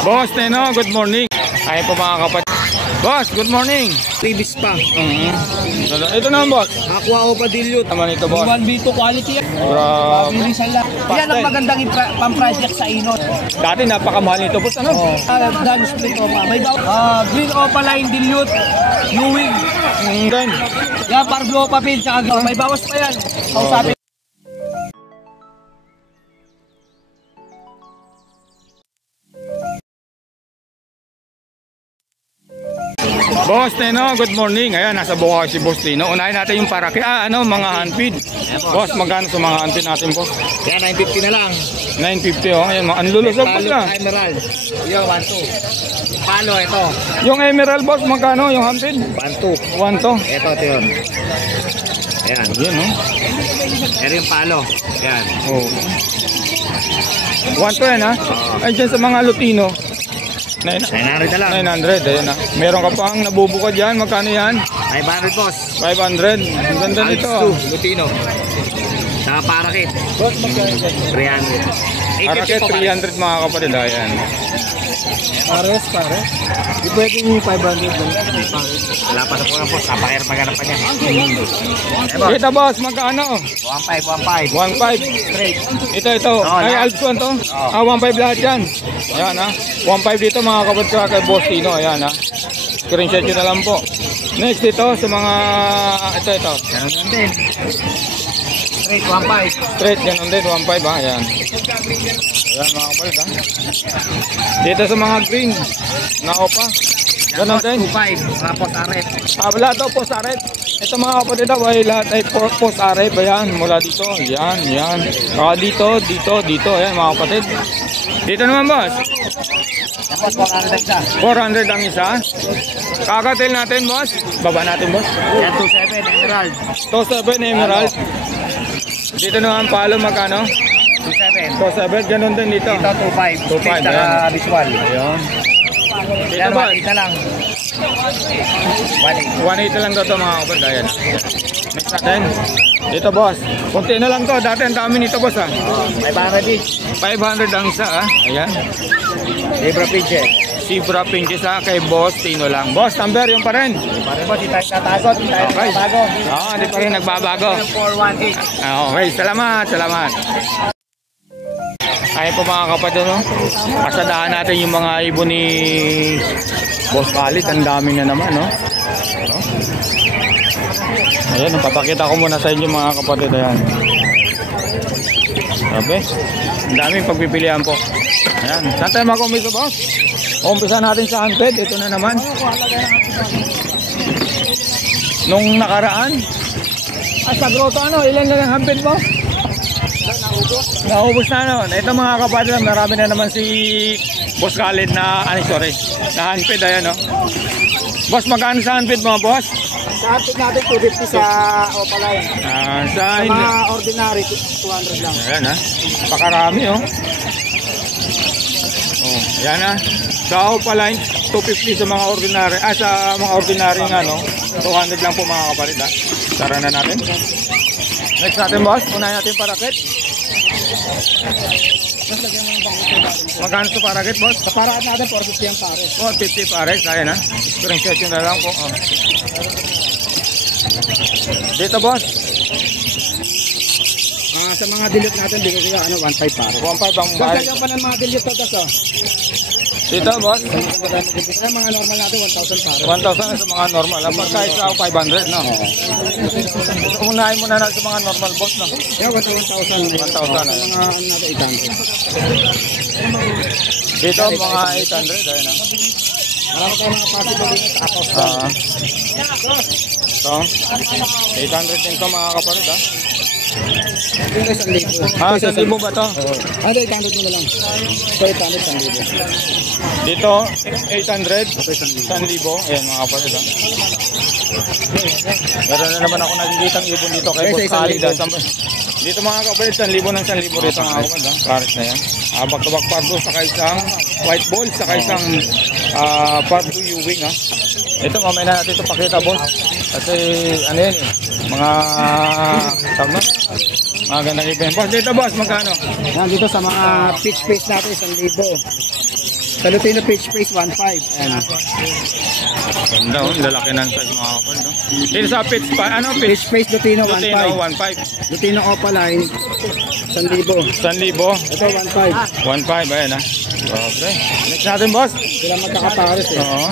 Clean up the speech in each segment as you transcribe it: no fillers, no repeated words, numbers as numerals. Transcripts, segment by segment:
Boss Neno, good morning. Ay po mga kapatid. Boss, good morning. Previous pa. Ito na boss. Aqua Opa Dilute. Naman ito boss. 1B2 quality. Grabe. Yan ang magandang pang-project sa inot. Dati napakamahal nito boss. Ano? Dan split Opa. May Green Opa line Dilute. Ewing. Then, Yan, Parblue Opa pin. May bawas pa yan. Kausapin. Boss Neno, good morning. Ayan, nasa Bukaw si Boss Tino. Unahin natin yung paraki. Mga handfeed. Boss, magkano sa mga handfeed natin boss? Yan, 950 na lang. 950 oh. Ayan, ang lulusog boss na. Emerald. Yo, 1-2. Palo, ito. Yung emerald boss, magkano yung handfeed? 1-2. 1 to. Ito yun. Yan. Yun oh. Ito yung palo. Yan. Oh. 1 to yan ha. Ay dyan sa mga Lutino. 900 na lang. 900, ayun na. Meron ka pang nabubukod yan. Magkano yan? 500 boss. 500. Ang ganda nito. Lutino. Saka parakit. 300. Parakit 300 mga kapatid. Ayan. Pares. Di pwede yung 500 lang. Wala pa sa po boss. Kapakir maghanap pa niya. Kita boss, magkano? 1.5. 1.5. Straight. Ito. Ay, Alps 1 to? 1.5 lahat yan. Ayan ha. 1.5 dito mga kapatid kay Boss Tino. Ayan ha. Screenshot nyo na lang po. Next dito sa mga... Ito. Ganun din. Straight 1.5. Straight, ganun din. 1.5 ha. Ayan. Ayan mga kapatid ha. Dito sa mga green. Na opa. Ganun din. 2.5. Mga post aret. Lahat daw post aret. Ito mga kapatid daw ay lahat ay post aret. Ayan. Mula dito. Yan. Saka dito. Ayan mga kapatid. Dito naman boss. Tapos 400 isa. 400 ang isa. Kakatil natin boss. Baba natin boss. Yan 27 emerald. 27 emerald. Dito naman palo magkano? 27. Ganun din dito. Dito 2.5. 2.5. Saka visual. Ayun. Dito Yan, boss. 1.8 na lang. 180 lang daw ito mga kapatid. Ayan. Next natin. Dito boss. Kunti na lang to. Dati ang dami nito boss ha. 500 each. 500 ang isa ha. Ayan. Zebra Pinches. Zebra Pinches ha. Kay Boss Tino lang. Boss, number yung pa rin. Pare mo, di tayo natagot. Di tayo Okay. nagbabago. Hindi pa rin nagbabago. 418. Okay, salamat. Ayun po mga kapatid, no? Pasadahan natin yung mga ibon ni Boss Khalid. Ang dami na naman, no? Ayan, papakita ko muna sa inyo mga kapatid. Ayan. Sabi, ang daming pagpipilian po. Ayan, saan tayo mag-umpisa boss? Umpisa natin sa handfeed. Ito na naman. Nung nakaraan, sa grotto ilan na ang handfeed mo? Naubos na noon. Ito mga kapatid, marami na naman si Boss Khalid na, na handfeed. Ayan, no? Boss, magkano sa handfeed mo, boss? Sa atin natin 250 sa Opaline. Sa mga ordinary 200 lang. Ayan ha. Pakarami oh. Ayan ha. Sa Opaline 250 sa mga ordinary. Sa mga ordinary nga no. 200 lang po mga kapatid ha. Tara na natin. Next natin boss. Unahin natin parakit. Magkano sa parakit boss? Sa paraan natin 450 ang pares. 450 pares. Ayan ha. Screenshot nyo na lang po. Dito boss. Sa mga dilute natin bigay ko 1.5 pares. 1.5 ang pares. Dagdagan pa ng mga dilute to tas Dito boss. Sa mga normal natin 1,000 pares. 1,000 sa mga normal. Pagkait sa 500 no. Unahin mo na sa mga normal boss no. Yeah, 1,000. 1,000 Mga natin 800. Dito mga 800 ayun na. Marami tayong mga possible din sa Atos. Ito. 800 din to mga kapatid ha. Ito 1,000. 1,000 ba to? 800 mo na lang. So 800, 1,000. Dito 800 1,000. Ayan mga kapatid ha. Meron na naman ako nakikitang ibon dito kay Boss Khalid. Dito mga kapatid 1,000 ng 1,000 rito mga kapatid ha. Pares na yan. Back to back pardo saka isang white ball saka isang pardo Ewing ha. Ito mamaya na natin ito pakita boss. Kasi ano yan mga tawag na mga gandang ibon. Boss dito boss magkano? Yan dito sa mga pitch face natin 1,000. Sa Lutino Pitch Face 1.5. Ayan. Ganda oh, lalaki ng size mga kapal, no? Dito sa pitch pa, ano Pitch pitch? Face Lutino Lutino 1.5. 1.5. Lutino Opaline 1,000. 1,000. Ito 1.5. 1.5, ayan ha. Okay. Next natin, boss. Sila magkakapares eh. Oo.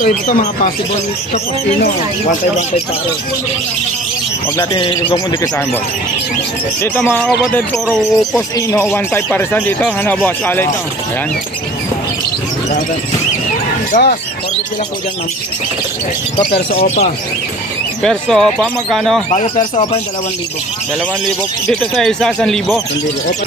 Ito mga possible. Ito Postino 1.5 pares. Huwag natin gumundi sa akin, boss. Dito mga kapatid, puro Postino 1.5 parisan dito. Ano, boss? Alay ito. Ayan. Gas, 450 lang po dyan, ma'am. Ito, Perso Opa. Perso pa, magkano? Bago Perso Opa yung 2,000. 2,000. Dito sa isa, 1,000. 1,000. Opa.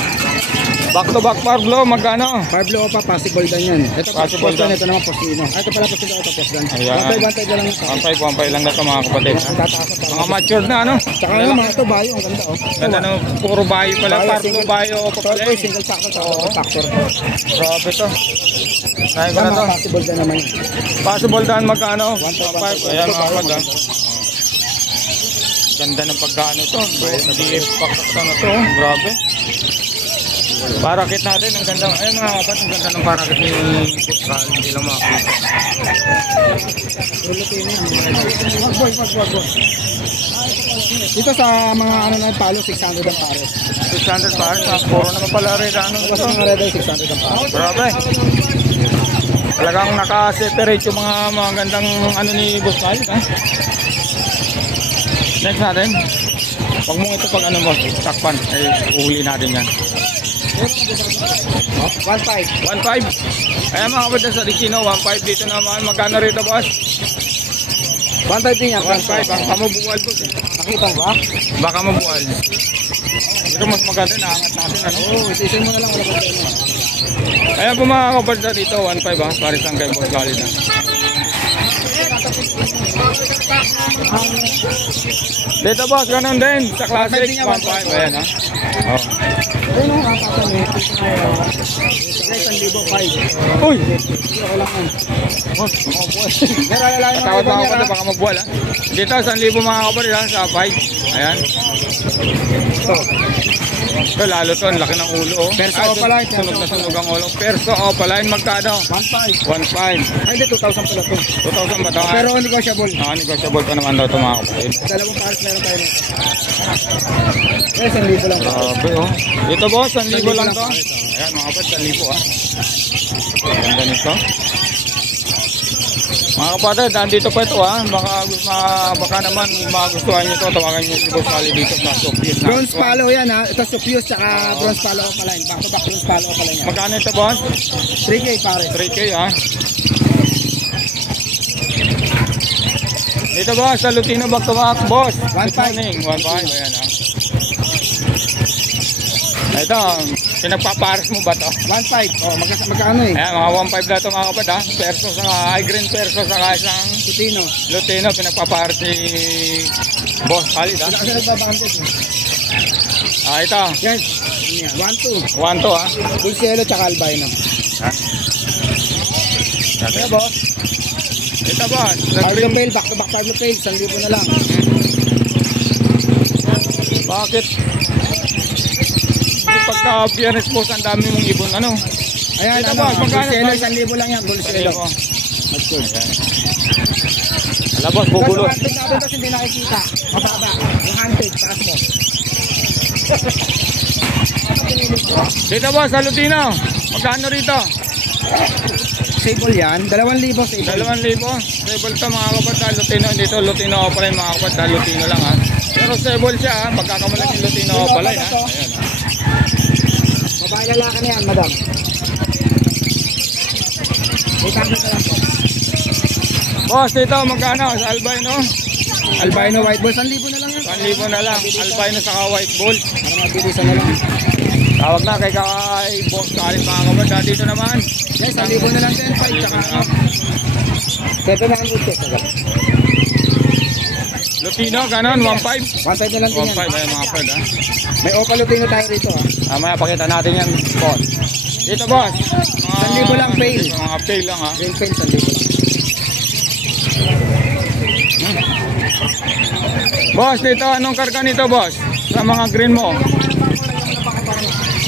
Back to back Pablo, magkano? Pablo Opa, possible dan yan. Ito, Possible possible dan. Ito naman Postino. Ito pala Postino, ito Postino. Ayan. 1.5 lang ito. 1.5 lang na ito mga kapatid. Ha? Tatakot ako. Mga matured na, ano? Tsaka naman, mga ito, bayo. Ang ganda, oh. Ganda no, puro bayo pala. Bayo, Parlo single- bayo pa pala. Ito, single factor, tsaka factor. Grabe to. Kaya ko na to. Possible dan naman yun. Possible daan magkano? 1.5. 1.5. Ayan mga kapatid. Ganda ng pagkano to. Hindi pakakta na to. Grabe. Parakit natin. Ang ganda. Ayun mga kapatid. Ang ganda ng parakit ni Buscal. Hindi lang makakita. Dito sa mga ano na palo, 600 ang pares. 600 pa. Puro naman pala rin. Ano Ito sa mga red eye, 600 ang pares. Grabe. Talagang naka-separate yung mga gandang ano ni Boss Khalid, ha? Next natin. Huwag mo ito pag ano mo, takpan. Ay, uhuli natin yan. 1.5. 1.5. Ayan mga kapatid sa Ricino, 1.5 dito naman. Magkano rito, boss? 1.5 din yan. 1.5. Baka mabuwal, boss. Nakita mo ba? Baka mabuwal. Ito mas maganda, naangat natin, ano? Oo, isisin mo na lang. Wala problema. Ayan po mga kapatid dito, 1.5 ha. Paris lang kay Boss Khalid, ha. Dito boss, ganun din. Sa classic, 1.5. Ayan ha. Oh. Ayun ang kakatan eh. Guys, 1,005. Uy! Ako lang yan. Boss, mga buwan. Pero alalay mga Patawad iba mga niya. kapatid, baka mabuwal ha. Dito, 1,000 mga kapatid ha, sa 5. Ayan. Ito. Ito, lalo to, ang laki ng ulo. Oh. Perso Ay, Opaline, Sunog na sunog ang ulo. Perso Opaline, magkano? 1.5. 1.5. Ay, hindi, 2,000 pala to. 2,000 ba ito? Pero negotiable. Negotiable pa naman daw ito mga kapatid. Dalawang pares meron tayo nito. Guys, 1,000 lang. Grabe oh. Dito boss, 1,000 lang to. pares, Ayan mga kapatid, 1,000 ah. Ganda nito. Mga kapatid, nandito pa ito ah. Baka naman magustuhan nyo ito. Tawagan nyo si Boss Khalid dito sa Sopius. Bronze palo yan ha. Ito Sopius tsaka bronze palo Opaline. Back to back bronze palo Opaline yan. Magkano ito boss? 3K pare. 3K ah. Dito boss, sa Lutino back to back boss. 1.5. Good morning, 1.5. Ayan ah. Ito, pinagpapares mo ba to? 1.5. Oh, magkano eh. Ayan, mga 1.5 na ito mga kapatid ha. Perso sa high green perso sa isang Lutino. Lutino, pinagpapares si Boss Khalid ha. Wala kasi nagbabangkit. Ito, Yes. 1-2. 1 to ha. Dulcielo tsaka albino. Kaya boss. Ito boss, Carlo Pale, back to back Carlo Pale. 1,000 na lang. bakit? Pagka Biyernes boss, ang dami mong ibon ano? Ayan, Dito, ano, boss, magkano? Dulcielo, 1,000 lang yan. Dulcielo. Mag-good. Ala boss, bubulot. Kasi yung natin tapos hindi nakikita. Mababa. Yung hunted, taas mo. Dito boss, sa Lutino. Magkano rito? Sable yan. 2,000 sable. 2,000. Sable to mga kapatid, Lutino. Dito, Lutino pala yung mga kapatid, Lutino lang ha. Pero sable siya ha, pagkakamalan yung Lutino pala ha. Ayan ha. Babae lalaki na yan, madam. May tabi ka lang po. Boss, dito magkano sa albino? Albino white balls, 1,000 na lang yan. 1,000 na lang. Albino saka white ball. Para mabilisan na lang. Tawag na kay Boss Khalid mga kapatid. Dito naman. Yes, 1,000 na lang din. 5 tsaka ano. 700 pesos agad. Lutino, ganon, 1.5. 1,500 na lang din 1.5 yan. ay mga kapatid ha. May Opal Lutino tayo rito ha. Mamaya pakita natin yan, boss. Dito boss. 1,000 lang pale. Mga pale lang ha. Green pale, 1,000 lang. Boss, dito anong karga nito boss? Sa mga green mo.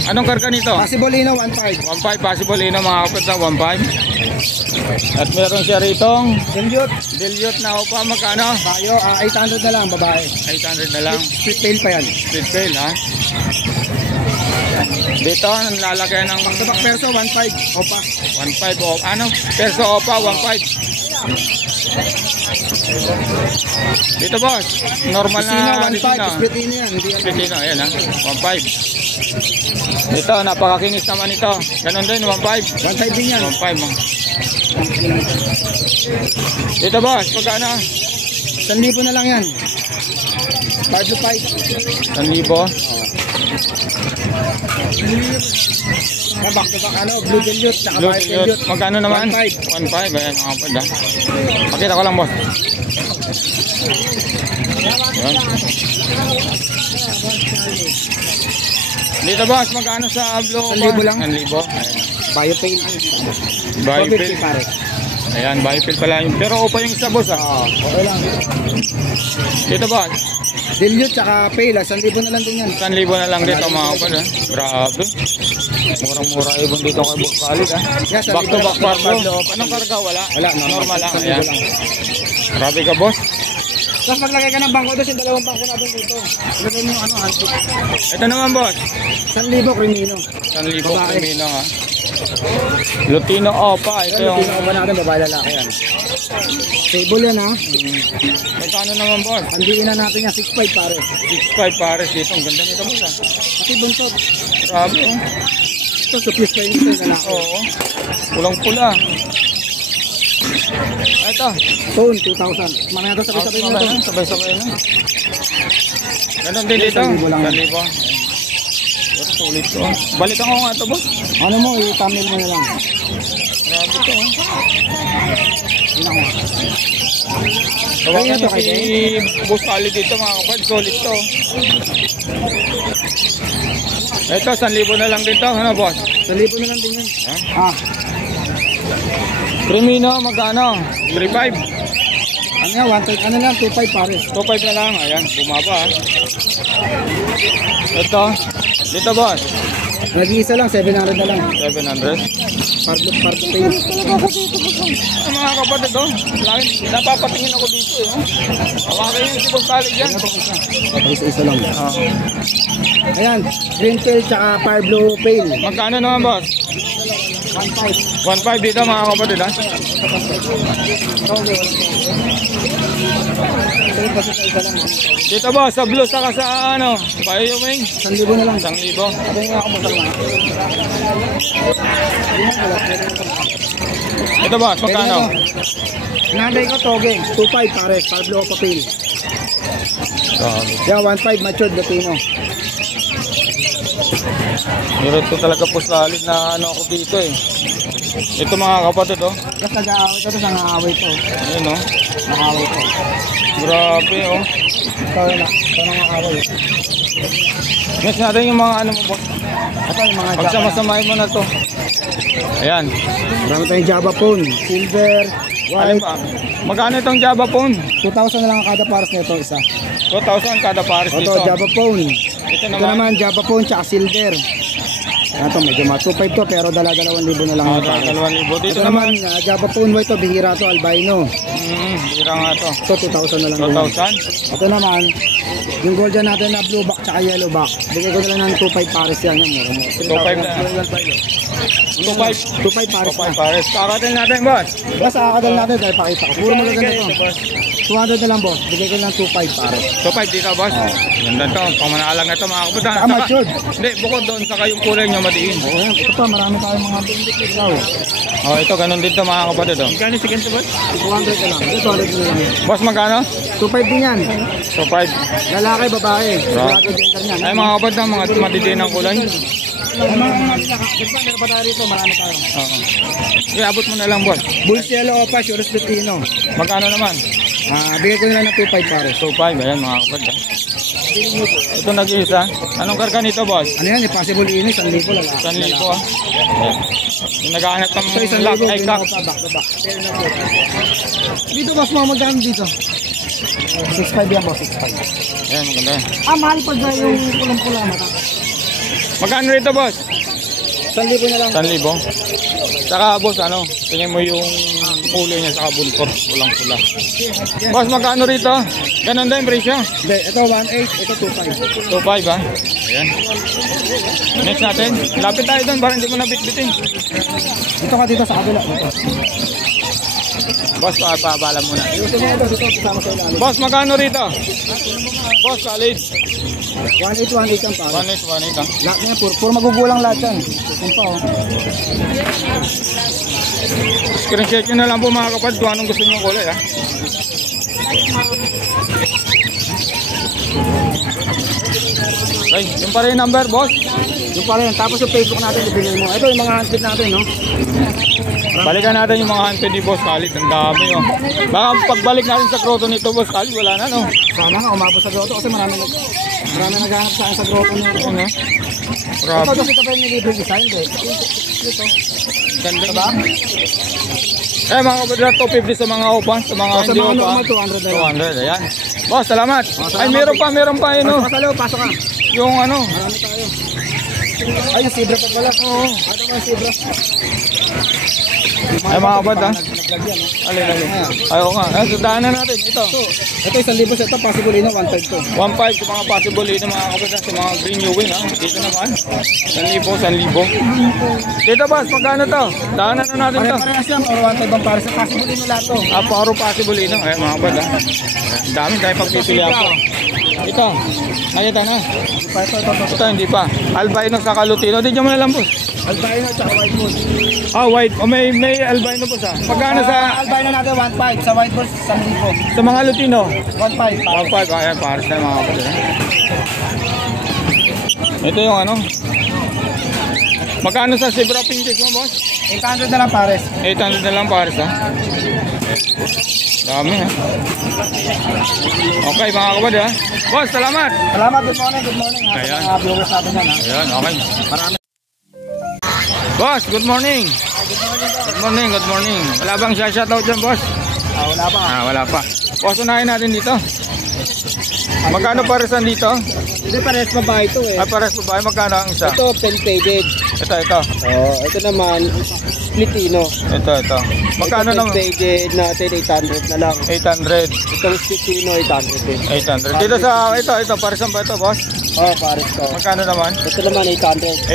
Anong karga nito? Possible Ino, 1.5. 1.5 possible ino mga kapatid, 1.5. At meron siya ritong dilute na upa, magkano? Bayo, 800 na lang, babae. 800 na lang. Split tail pa yan. Split tail ha. Dito, ang lalagay ng Back perso, 1.5. Opa. 1.5 o ano? Perso opa, 1.5. Dito boss, normal na Sino, 1.5. Split Ino yan. Hindi yan. Split ino, ayan ha, 1.5. Dito, napakakinis naman ito. Ganon din, 1.5. 1.5 din yan. 1.5 mo. Dito boss, pagkano? 1,000 na lang yan. 5 to 5. 1,000. Back to back, blue dilute, saka Blue white dilute. dilute. Magkano naman? 1.5. 1.5. Ayan mga kapatid ha. Pakita ko lang boss. Ayan. Dito boss, magkano sa blue? 1,000 lang. 1,000. Biopail. Biopail. pare. Ayan, biopail pala yun. Pero upa yung isa boss ha. Okay lang. Dito boss, Dilute, saka pail, 1,000 na lang din yan. 1,000 na lang dito mga kapatid ha. Grabe. Murang-mura ibon dito kay Boss Khalid ha. Yes, Back to back Pablo. Pablo. Anong karga? Wala? Wala, Normal lang. 1,000 Ayan. lang. Grabe ka boss. Tapos maglagay ka ng bangko doon, yung dalawang bangko natin dito. Lagay mo yung handbook. Ito naman boss. 1,000 Crimino. 1,000 Babae. Crimino ha. Lutino opa. Ito yung... Pinaka ba natin, babae lalaki yan. Stable yan ha. Magkano naman boss? Handiin na natin yan, 6.5 pare. 6.5 pares dito. Ang ganda nito boss ha. Pati buntot. Grabe oh. Ito, suplis pa yung lalaki. Oo. Pulang-pula. Ito. Tone, 2,000. Mamaya ito sabay-sabay mo ito. Sabay-sabay na. Ganon din dito. 1,000 lang. 1,000. Sulit to. Balikan ko nga ito boss. Ano mo, i-thumbnail mo na lang. Grabe to. Yun ako. Tawagan Ayun, niyo okay, si Boss Khalid dito mga kapad. Solid to. Ito, 1,000 na lang dito. Ano boss? 1,000 na lang din yan. Ha? Crimino, magkano? 3.5. Ano yan, 1.5, ano lang, 2.5 pare. 2.5 na lang. Ayan, bumaba. Ito. Dito boss. Nag-iisa lang, 700 na lang. 700. Pardo pail. Ay, mga kapatid oh. Napapatingin ako dito eh. Hawakan yun si Boss Khalid dyan. Isa lang. Ah. Ayan, green tail tsaka fire blue pail. Magkano naman boss? 1.5. 1.5 dito mga kapatid ha. Dito boss, sa blue saka sa ano, Bayo Wing. 1,000 na lang. 1,000. Sabi nga ako masama. Ito boss, magkano? Nanday ko toge, 2.5 pare, fire blue pa pail. Yan, 1.5 matured Latino. Meron to talaga po solid na ano ako dito eh. Ito mga kapatid oh. Tapos nag-aaway ito, nang-aaway ito. Ayun oh. Nang-aaway ito. Grabe oh. Ito nang-aaway. Next natin yung mga ano mo boss. Ito yung mga Java. Pagsama-samahin mo na to. Ayan. Marami tayong Java phone, silver, Alin white. pa? Magkano itong Java phone? 2,000 na lang ang kada pares nito isa. 2,000 kada pares Ito, dito. Java phone. Ito Ito naman. naman, Java phone tsaka silver. Ito, medyo 2.5 to, pero dala 2,000 na lang. ang pares. 2,000. Dito Ito naman, naman. Java phone white to, bihira to, albino. Bira nga to. Ito, 2,000 na lang. din. 2,000. Ito naman, yung golden natin na blue back tsaka yellow back. Bigay ko na lang ng 2.5 pares yan. Yung mura mo. 2.5 na. 2.5. 2.5 pares 2.5 na. pares. Kakatin natin boss. Basta kakadal natin dahil pakita ko. Puro magaganda to. 200 na lang boss. Bigay ko lang 2.5 pares. 2.5 dito boss. Ganda to. Pamanalang na to mga kaputan. Saka matured. Hindi, bukod doon saka yung kulay nyo madiin. Oo, yan. Ito pa, marami tayong mga bindit ikaw. Oh, ito ganun dito mga kapatid oh. Magkano si Ganto boss? 200 na lang. Ito, 200 na lang. Boss magkano? 2.5 din yan. 2.5. Lalaki, babae. Sigurado gender niyan. Ay mga kapatid, mga madidiin ang kulay. Ay, mga meron pa tayo rito, marami tayo. Oo. Iabot mo na lang boss. Bulls yellow opa, sure Latino. Magkano naman? Bigay ko na lang ng 2.5 pares. 2.5. Ayan mga kapatid. Ito nag-iisa. Anong karga nito boss? Ano yan, possible inis, 1,000 lalaki. 1,000 ah. Ayan. Yung naghahanap ng Ito, 1,000. lock ay cock. Back to back. Dito boss mo, magkano dito? 6.5 yan boss, 6.5. Ayan maganda. Mahal pa dyan yung pulang-pula mata. Magkano rito, boss? 1,000 na lang. 1,000. Saka, boss, ano, tingnan mo yung ulo niya saka buntot, pulang-pula. Boss, magkano rito? Ganon din presyo? Hindi, ito 1,800, ito 2,500. 2,500 ha? Ayan. Next natin. Lapit tayo doon para hindi mo nabitbitin. Dito ka dito sa kabila. Dito. Boss, paabala muna. Dito mo ito, dito kasama sa ilalim. Boss, magkano rito? Boss, college. 1,800 yan pare. 1,800 ha? Lahat na yan, puro magugulang lahat yan. Ito pa oh. Screenshot nyo na lang po mga kapad kung anong gusto nyo kulay ha. Okay, yung pa rin number, boss. Yung pala yan. Tapos yung Facebook natin, ibigay mo. Ito yung mga handpid natin, no? Balikan natin yung mga handpid ni Boss Khalid. Ang dami oh. Baka pagbalik natin sa grotto nito, Boss Khalid, wala na no. Sana nga, umabot sa grotto kasi marami naghanap sa akin sa grotto nito. Ano? Ito Grabe. kasi ito pa yung nilibreng design, ito. Ganda ba? Eh mga kapatid, 250 sa mga upa, sa mga Sa hindi mga upa. normal, 200 na lang. 200, ayan. Boss, salamat. salamat. Ay, meron pa yun oh. Pasok ka sa loob, pasok ka. Yung ano. Marami tayo. Ay, yung zebra pa pala. Oo. Ano ba yung zebra? Ay mga kapatid ha. Naglagyan, no? Alin. Ayaw nga. Ay, so daanan natin. Ito. Ito 1,000 sa ito, possible ino, 1,500 to. 1.5 sa mga possible ito mga kapatid sa mga green new wing ha. Dito naman. 1,000. Dito boss, magkano to? Daanan na natin to. Pare-parehas yan, or 1,500 ang pares. Possible ino lahat to. Paro possible ito. Ayan mga kapatid ha. Dami tayo pagpipilihan po. Ito. Nakita na. Ito hindi pa. Albino sa Lutino. Di dyan mo na lang boss. Albino at white bull. White. O may albino po sa. Pagkano sa Albino natin 1,500, sa white bull 1,000. sa mga Lutino? 1,500. 1.5. Ayan, pares na mga kapatid. Ito yung ano. Magkano sa zebra pink check mo boss? 800 na lang pares. 800 na lang pares ha. Dami ha. Okay mga kapatid ha. Boss, salamat. Salamat, good morning. Ha, Ayan. sa mga viewers natin yan ha. Ayan, okay. Marami. Boss, good morning. Good morning. Wala bang shoutout dyan, boss? Wala pa. Wala pa. Boss, unahin natin dito. Magkano paresan dito? Hindi pares babae ito eh. Pares babae, magkano ang isa? Ito 10-faded. Ito. Ito naman splitino. Ito. Magkano ito naman? 10-faded natin 800 na lang. 800. Itong splitino 800 din. 800. Dito sa, ito, paresan ba ito, boss? Pares to. Magkano naman? Ito naman 800.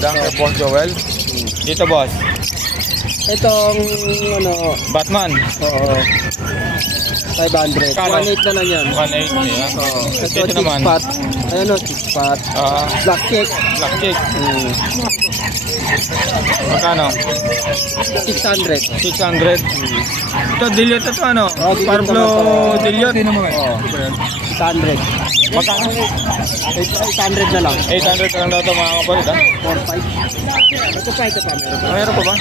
800 ang kay Boss Joel. Dito, boss. Itong Batman. 500. Kano? 1,800 na lang yan. 180. Yeah. Ito Dito naman. chick-pot. Chick-pot. Black cake. Black cake. Magkano? 600. 600. Ito, dilute ito ano? Dilute Parblo naman. dilute. 600. Magkano? 800 na lang. 800 lang daw ito mga kapatid ha? 4,500. Ito pa. Meron pa. Mayroon pa ba?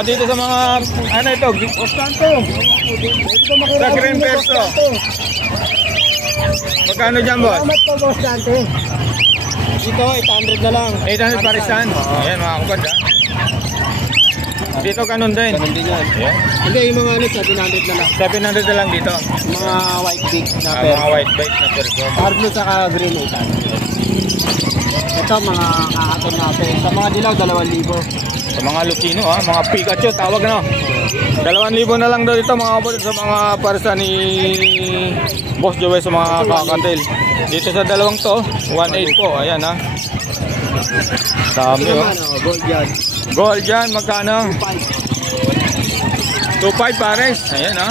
Dito sa mga, ano ito? Ostanto. Sa Green Perso. Magkano dyan, boss? Salamat po, Boss Dante. Dito, 800 na lang. 800 parisan. Ayan mga kapatid ha? Dito ganun din. Ganun din yan. Ayan. Hindi, yung mga 700 na lang. 700 na lang dito. Mga white pig na Mga white bait na perso. Parblo saka green 800. Ito, mga kakaton natin. Sa mga dilaw, 2,000. Sa mga Lutino ha, mga Pikachu tawag na. 2,000 na lang daw dito mga kapatid sa mga parsa ni Boss Joey sa mga kakatil. Dito sa dalawang to, 1.8 po. Ayan ha. Dami oh. Gold yan. Gold yan, magkano? 2.5 pares. Ayan ha.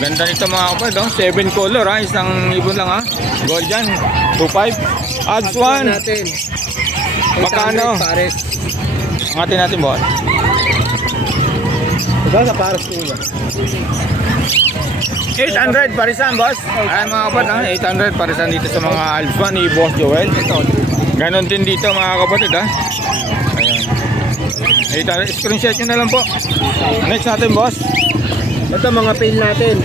Ganda nito mga kapatid oh. 7 color ha, isang ibon lang ha. Gold yan, 2.5. Odds 1. Natin. Magkano? Pares. Ngatin natin boss. Ito sa pares ko ba? 800 parisan boss. Ayan mga kapatid ha, 800 parisan dito sa mga alpha ni Boss Joel. Ganon din dito mga kapatid ha. Ayan. 800, screenshot nyo na lang po. Next natin boss. Ito mga pail natin.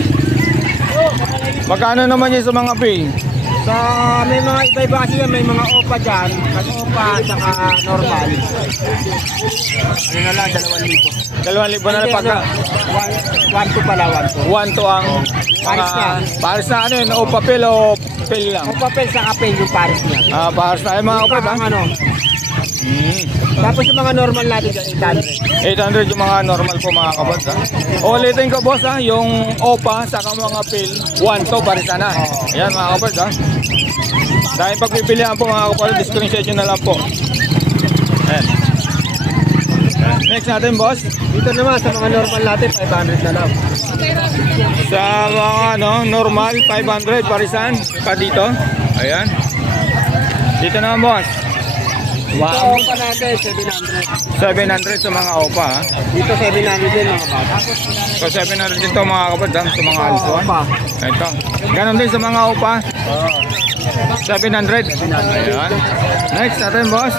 Magkano naman yun sa mga pay? Sa may mga iba-iba kasi yan, may mga opa dyan. Mas opa saka normal. Ano na lang, 2,000. 2,000 na lang pagka. 1 to pala, 1 to. 1 to ang Paris na. Paris na ano yun, o papel o Pel lang. Opa pel sa kapel yung pares niya. Pares tayo mga kapatid ha. Ano. Tapos yung mga normal natin dyan, 800 yung mga normal po mga kapatid ha. Ulitin ko boss ha, yung Opa saka mga Pel 1 to parisan na. Ayan mga kapatid ha. Dahil pagpipilihan po mga kapatid, screenshot nyo na lang po. Ayan. Next natin boss. Dito naman sa mga normal natin, 500 na lang. Sa mga normal 500 parisan pa dito. Ayan. Dito naman boss. Wow. Opa natin, 700. 700 sa mga Opa ha. Dito 700 din mga bata. So 700 dito mga kapatid ha, sa mga Alphon. Opa. Ito. Ganon din sa mga Opa. 700. Ayan. Next natin boss.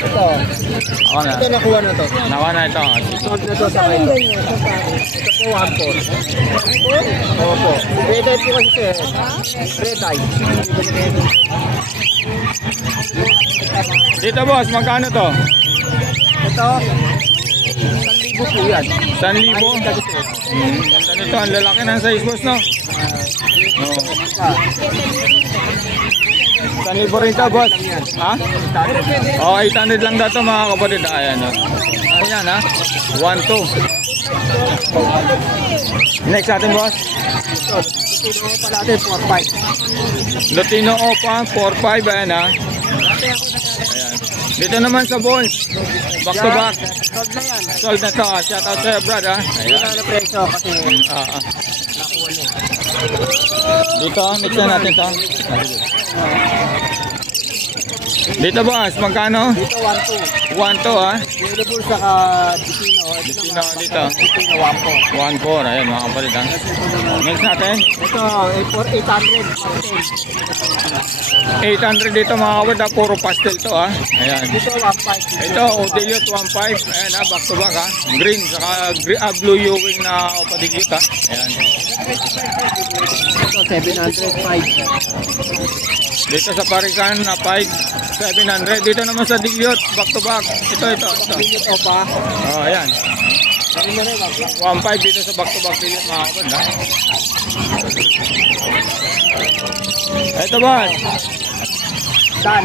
Ito. Ako na. Ito nakuha na to. Nawa na ito. Sold na to sa ito. Ito po 1.4. Opo. Red eye po kasi sir. Red eye. Dito boss, magkano to? Ito. 1,000 po yan. 1,000? Ganda nito, ang lalaki ng size boss no? 1,000 rin ito boss. Ha? Oh, 800 lang dato mga kapatid. Ayan o. Ayan ha. 1,2. Next natin boss. Lutino pa natin 4.5. Lutino Opa 4.5. Ayan ha. Ayan. Dito naman sa balls. Back to back. Sold na yan. Sold na to. Shout out sa'yo brad ha. Wala Ayan. na presyo kasi nakuha niya. Dito, mix na natin to. Dito boss, magkano? Dito 1.2. 1,2 ha. Available sa Dutino. Dutino dito. Dutino 1.4. 1,4. Ayan mga kapatid ha. Next natin. Ito 800. 800 dito mga kapatid ha. Puro pastel to ha. Ayan. Dito 1.5. Ito, Odiliot 1.5. Ayan ha, back to back ha. Green, saka blue Ewing na Odiliot ha. Ayan. Ito 705. Dito sa Parisan na 700. Dito naman sa Diliot, back to back. Ito. Diliot Opa. Oh, ayan. Sabi mo rin, 1.5 dito sa back to back Diliot mga kapatid ha. Ito boss. Dan.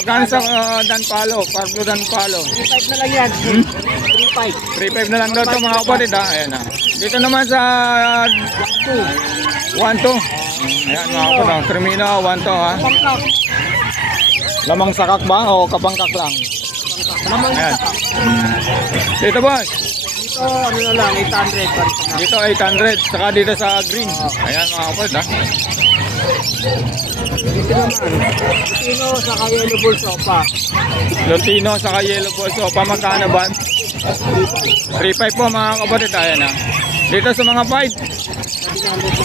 Magkano sa Dan Palo? Pardo Dan Palo. 3.5 na lang yan. 3.5. 3.5 na lang daw ito mga kapatid ha. Ayan ha. Dito naman sa 1.2. Ayan mga kapatid. Termino 1.2 ha. Pangkak. Lamang sakak ba o kapangkak lang? Lamang Ayan. sakak. Dito boss. Dito ano na lang, 800. Dito 800. Saka dito sa green. Ayan mga kapatid ha. Dito naman. Dutino sa Yellow Bull Sopa. Lutino saka yellow balls. So pamakana ba? 3.5 po mga kapatid. Ayan ha. Dito sa mga 5.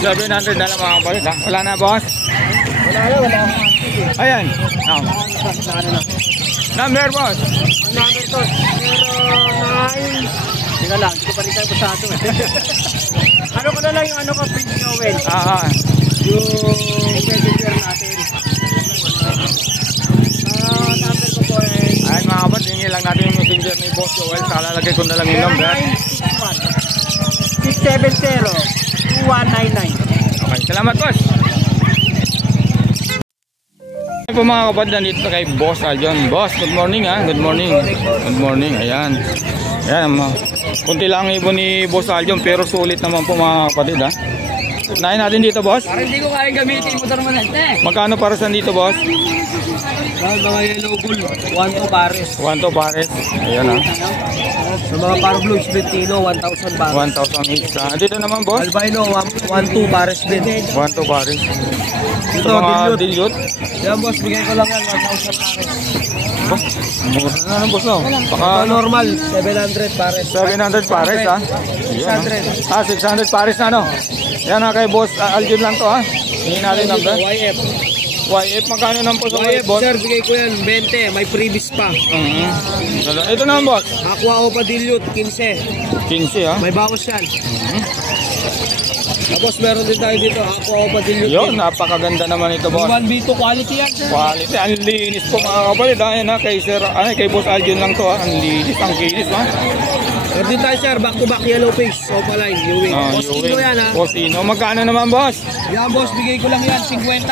700 na lang mga kapatid ha. Wala na boss. Wala. Ayan. Oh. Number boss. Ang number to, 09. Tingnan lang, hindi ko pa rin tayo pasado eh. Ano ko na lang yung ano ko, Prince Noel. Yung messenger natin. Number ko po eh. Ayan mga kapatid, hingin lang natin yung messenger ni Boss Joel. Kalalagay ko na lang yung number. 0961-670-2199. Okay, salamat boss. Ayan po mga kapatid, nandito kay Boss Aljon. Boss, good morning ha. Good morning. Good morning. Ayan. Ayan. Kunti lang ibon ni Boss Aljon pero sulit naman po mga kapatid ha. Nahin natin dito boss. Para hindi ko kaya gamitin motor mo na. Magkano para sa dito boss? Mga yellow bull, 1 pares. 1 to pares. Ayan ha. Sa mga paro blue Lutino, 1,000 pares. 1,000 each. Dito naman boss. Albino, 1-2 pares din. 1 to pares. Dito, Sa mga dilute. dilute. Yan boss, bigay ko lang yan, 1,000 pares. Mura na lang boss no. Baka Normal, 700 pares. 700 pares ha. Ayan, 600. 600 pares na no. Yan ha kay Boss Aljon lang to ha. Hingin natin number. YF. YF magkano nang po sa YF, boss? sir, bigay ko yan, 20. May freebies pa. Ito naman boss. Aqua o Padilute, 15. 15 ha. May bawas yan. Tapos meron din tayo dito, Aqua Opa Dilute. Yun, napakaganda naman ito, boss. 1B2 quality yan, sir. Quality, ang linis po mga kapatid. Ayan ha, kay Sir, kay Boss Aljon lang to ha. Ang linis, ang kinis ha. Meron din tayo, sir, back to back yellow face, Opa line, Ewing. Postino yan, ha. Postino, magkano naman, boss? Yan, boss, bigay ko lang yan, 50.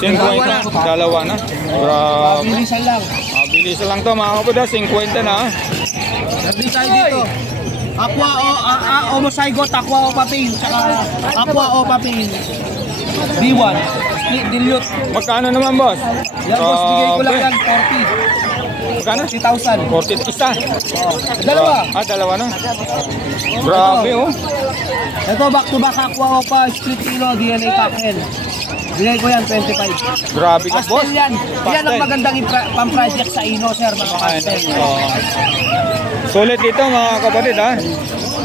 50, dalawa na. Grabe. Bilisan lang. Bilisan lang to mga kapatid ha, 50 na ha. Meron din tayo dito. Aqua Homozygote, Aqua Opa Pain, tsaka Aqua Opa Pain. B1, split dilute. Magkano naman, boss? Yan, boss, bigay ko lang yan, 40. Magkano? 40,000. 40, isa. Dalawa. Dalawa na. Grabe oh. Ito, back to back Aqua Opa, split Pino, DNA Cocktail. Bigay ko yan, 25. Grabe ka, boss. Pastel yan. Yan ang magandang pang-project sa Ino, sir, mga pastel. Sulit dito mga kapatid ha.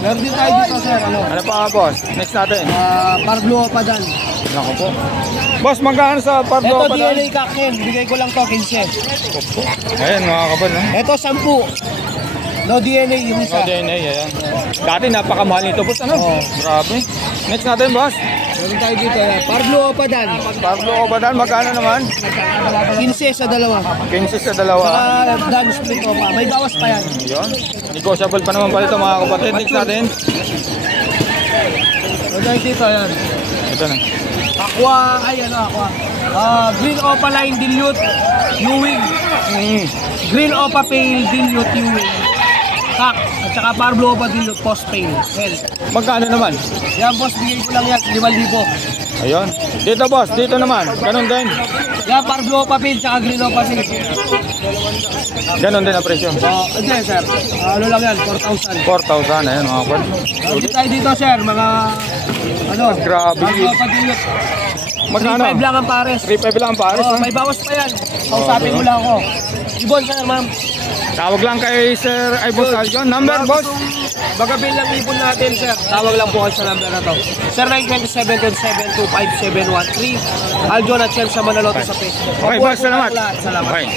Meron din tayo dito, sir. Ano pa, boss? Next natin. Parblo Opa Dan. Nako po. Boss, magkano sa Parblo Ito, pa dan? DNA Cocktail. Bigay ko lang to, 15. Ayan mga kapatid ha. Ito, 10. No DNA yung isa. No DNA, ayan. Dati napakamahal nito, boss, ano? Grabe. Next natin, boss. Meron tayo dito, Parblo Opa Dan. Parblo Opa Dan, magkano naman? 15 sa dalawa. 15 sa dalawa. Dan split Opa. May bawas pa yan. Yun. Negotiable pa naman pala ito mga kapatid. Next natin. Meron tayo dito, yan. Ito na. Aqua, Aqua. Green Opa Line Dilute, Ewing. Green Opa Pale Dilute, Ewing. Kak, at saka Parblo Opa Dilute, Post Pale. Health. Magkano naman? Yan, boss, bigay ko lang yan, 5,000. Ayun. Dito, boss. Dito naman. Ganun din. Yan, Parblo Opa Pale, saka Green Opa Pale. Ganun din ang presyo. Again, sir, ano lang yan, 4,000. 4,000. Ayun mga kapatid. Dito tayo dito, sir, mga, Grabe. Parblo Opa Dilute. Magkano? 3,500 lang ang pares. 3,500 lang ang pares. May bawas pa yan. Kausapin mo lang ako. Ibon, sir, ma'am. Tawag lang kay Sir Boss Aljon. Number, boss? Bagabil lang ibon natin, sir. Tawag lang po kayo sa number na to. Sir, 927-725-713. Aljon at Shem sa Manaloto sa Facebook. Okay, boss. Salamat. Salamat. Okay.